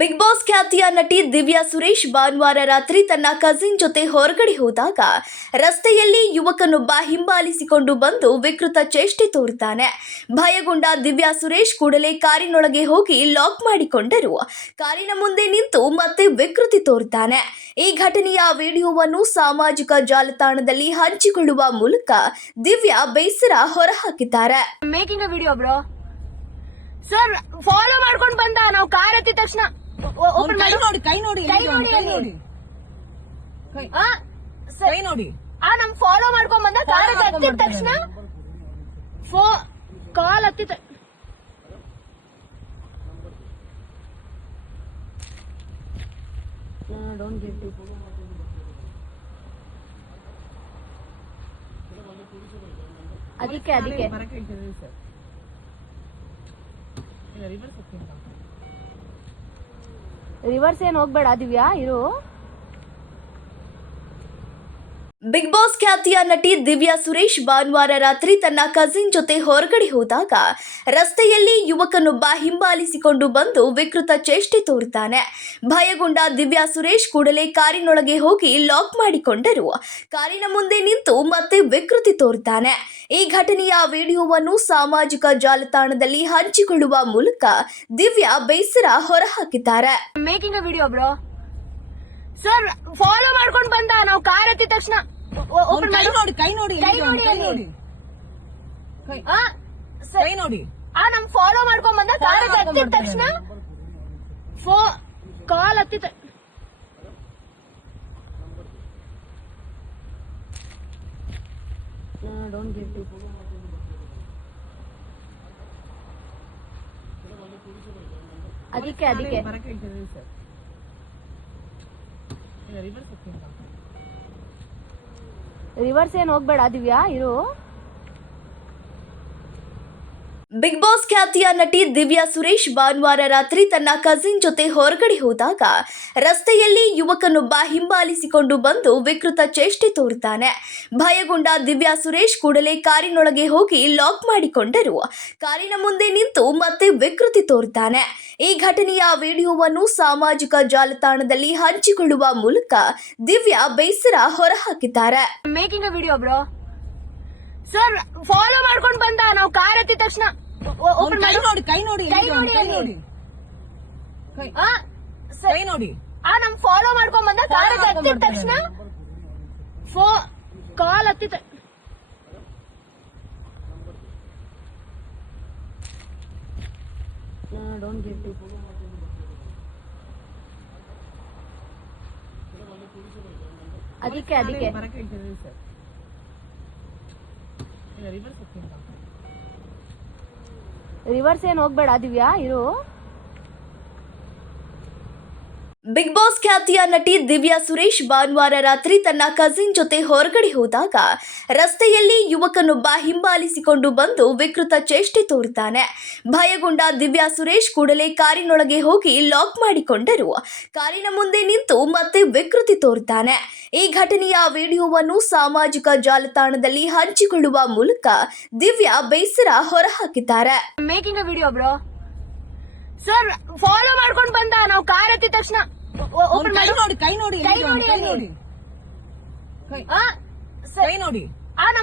Big boss ಖ್ಯಾತಿಯ ನಟಿ ದಿವ್ಯಾ ಸುರೇಶ್ ಭಾನುವಾರ ರಾತ್ರಿ ತನ್ನ ಕಸಿನ್ ಜೊತೆ ಹೊರಗಡೆ ಹೋದಾಗ ರಸ್ತೆಯಲ್ಲಿ ಯುವಕನೊಬ್ಬ ಹಿಂಬಾಲಿಸಿಕೊಂಡು ಬಂದು ವಿಕೃತ ಚೇಷ್ಟೆ ತೋರುತ್ತಾನೆ. ಭಯಗೊಂಡ ದಿವ್ಯಾ ಸುರೇಶ್ ಕೂಡಲೇ ಕಾರಿನೊಳಗೆ ಹೋಗಿ ಲಾಕ್ ಮಾಡಿಕೊಂಡರು. ಕಾರಿನ ಮುಂದೆ ನಿಂತು ಮತ್ತೆ ವಿಕೃತಿ ತೋರುತ್ತಾನೆ. ಈ ಘಟನೆಯ ವಿಡಿಯೋವನ್ನು ಸಾಮಾಜಿಕ ಜಾಲತಾಣದಲ್ಲಿ ಹಂಚಿಕೊಳ್ಳುವ ಮೂಲಕ ದಿವ್ಯಾ ಬೇಸರ ಹೊರಹಾಕಿದ್ದಾರೆ. Making a video bro. Sir follow ಮಾಡ್ಕೊಂಡು ಬಂದ, ನಾವು ಕಾರ್ ಹತ್ತಿದ ತಕ್ಷಣ ಓಪನ್ ಮಾಡಿ ನೋಡಿ ಕೈ ನೋಡಿ ನಮ್ ಫಾಲೋ ಮಾಡ್ಕೊಂಡ್ ಬಂದ, ಕಾರ್ ಹತ್ತಿದ ತಕ್ಷಣ ಕಾಲ್ ಹತ್ತಿದ ಅದಕ್ಕೆ ರಿವರ್ಸ್ ಏನ್ ಹೋಗ್ಬೇಡ ದಿವ್ಯಾ, ಇರು. ಬಿಗ್ ಬಾಸ್ ಖ್ಯಾತಿಯ ನಟಿ ದಿವ್ಯಾ ಸುರೇಶ್ ಭಾನುವಾರ ರಾತ್ರಿ ತನ್ನ ಕಸಿನ್ ಜೊತೆ ಹೊರಗಡೆ ಹೋದಾಗ ರಸ್ತೆಯಲ್ಲಿ ಯುವಕನೊಬ್ಬ ಹಿಂಬಾಲಿಸಿಕೊಂಡು ಬಂದು ವಿಕೃತ ಚೇಷ್ಟೆ ತೋರುತ್ತಾನೆ. ಭಯಗೊಂಡ ದಿವ್ಯಾ ಸುರೇಶ್ ಕೂಡಲೇ ಕಾರಿನೊಳಗೆ ಹೋಗಿ ಲಾಕ್ ಮಾಡಿಕೊಂಡರು. ಕಾರಿನ ಮುಂದೆ ನಿಂತು ಮತ್ತೆ ವಿಕೃತಿ ತೋರುತ್ತಾನೆ. ಈ ಘಟನೆಯ ವಿಡಿಯೋವನ್ನು ಸಾಮಾಜಿಕ ಜಾಲತಾಣದಲ್ಲಿ ಹಂಚಿಕೊಳ್ಳುವ ಮೂಲಕ ದಿವ್ಯಾ ಬೇಸರ ಹೊರಹಾಕಿದ್ದಾರೆ. Making a video bro. Sir follow ಮಾಡ್ಕೊಂಡು ಬಂದ, ನಾವು ಕಾರ್ ಹತ್ತಿದ ತಕ್ಷಣ ಓಪನ್ ಮಾಡಿ ಕೈ ನೋಡಿ ನಮ್ ಫಾಲೋ ಮಾಡ್ಕೊಂಡ್ ಬಂದ, ಕಾರ್ ಹತ್ತಿದ ತಕ್ಷಣ ಕಾಲ್ ಹತ್ತಿದ ಅದಕ್ಕೆ ರಿವರ್ಸ್ ಏನ್ ಹೋಗ್ಬೇಡ ದಿವ್ಯಾ, ಇರು. ಬಿಗ್ ಬಾಸ್ ಖ್ಯಾತಿಯ ನಟಿ ದಿವ್ಯಾ ಸುರೇಶ್ ಭಾನುವಾರ ರಾತ್ರಿ ತನ್ನ ಕಸಿನ್ ಜೊತೆ ಹೊರಗಡೆ ಹೋದಾಗ ರಸ್ತೆಯಲ್ಲಿ ಯುವಕನೊಬ್ಬ ಹಿಂಬಾಲಿಸಿಕೊಂಡು ಬಂದು ವಿಕೃತ ಚೇಷ್ಟೆ ತೋರುತ್ತಾನೆ. ಭಯಗೊಂಡ ದಿವ್ಯಾ ಸುರೇಶ್ ಕೂಡಲೇ ಕಾರಿನೊಳಗೆ ಹೋಗಿ ಲಾಕ್ ಮಾಡಿಕೊಂಡರು. ಕಾರಿನ ಮುಂದೆ ನಿಂತು ಮತ್ತೆ ವಿಕೃತಿ ತೋರುತ್ತಾನೆ. ಈ ಘಟನೆಯ ವಿಡಿಯೋವನ್ನು ಸಾಮಾಜಿಕ ಜಾಲತಾಣದಲ್ಲಿ ಹಂಚಿಕೊಳ್ಳುವ ಮೂಲಕ ದಿವ್ಯಾ ಬೇಸರ ಹೊರಹಾಕಿದ್ದಾರೆ. Making a video bro. Sir follow ಮಾಡ್ಕೊಂಡು ಬಂದ, ನಾವು ಕಾರ್ ಹತ್ತಿದ ತಕ್ಷಣ ಓಪನ್ ಮಾಡಿ ನಮ್ ಫಾಲೋ ಮಾಡ್ಕೊಂಡ್ ಬಂದ, ಕಾರ್ ಹತ್ತಿದ ತಕ್ಷಣ ಕಾಲ್ ಹತ್ತಿದ ಅದಕ್ಕೆ ರಿವರ್ಸ್ ಏನ್ ಹೋಗ್ಬೇಡ ದಿವ್ಯಾ, ಇರು. ಬಿಗ್ ಬಾಸ್ ಖ್ಯಾತಿಯ ನಟಿ ದಿವ್ಯಾ ಸುರೇಶ್ ಭಾನುವಾರ ರಾತ್ರಿ ತನ್ನ ಕಸಿನ್ ಜೊತೆ ಹೊರಗಡೆ ಹೋದಾಗ ರಸ್ತೆಯಲ್ಲಿ ಯುವಕನೊಬ್ಬ ಹಿಂಬಾಲಿಸಿಕೊಂಡು ಬಂದು ವಿಕೃತ ಚೇಷ್ಟೆ ತೋರುತ್ತಾನೆ. ಭಯಗೊಂಡ ದಿವ್ಯಾ ಸುರೇಶ್ ಕೂಡಲೇ ಕಾರಿನೊಳಗೆ ಹೋಗಿ ಲಾಕ್ ಮಾಡಿಕೊಂಡರು. ಕಾರಿನ ಮುಂದೆ ನಿಂತು ಮತ್ತೆ ವಿಕೃತಿ ತೋರುತ್ತಾನೆ. ಈ ಘಟನೆಯ ವಿಡಿಯೋವನ್ನು ಸಾಮಾಜಿಕ ಜಾಲತಾಣದಲ್ಲಿ ಹಂಚಿಕೊಳ್ಳುವ ಮೂಲಕ ದಿವ್ಯಾ ಬೇಸರ ಹೊರಹಾಕಿದ್ದಾರೆ. Making a video bro. Sir follow ಮಾಡ್ಕೊಂಡು ಬಂದ, ನಾವು ಕಾರ್ ಹತ್ತಿದ ತಕ್ಷಣ ಓಪನ್ ಮಾಡಿ ಕೈ ನೋಡಿ ನಮ್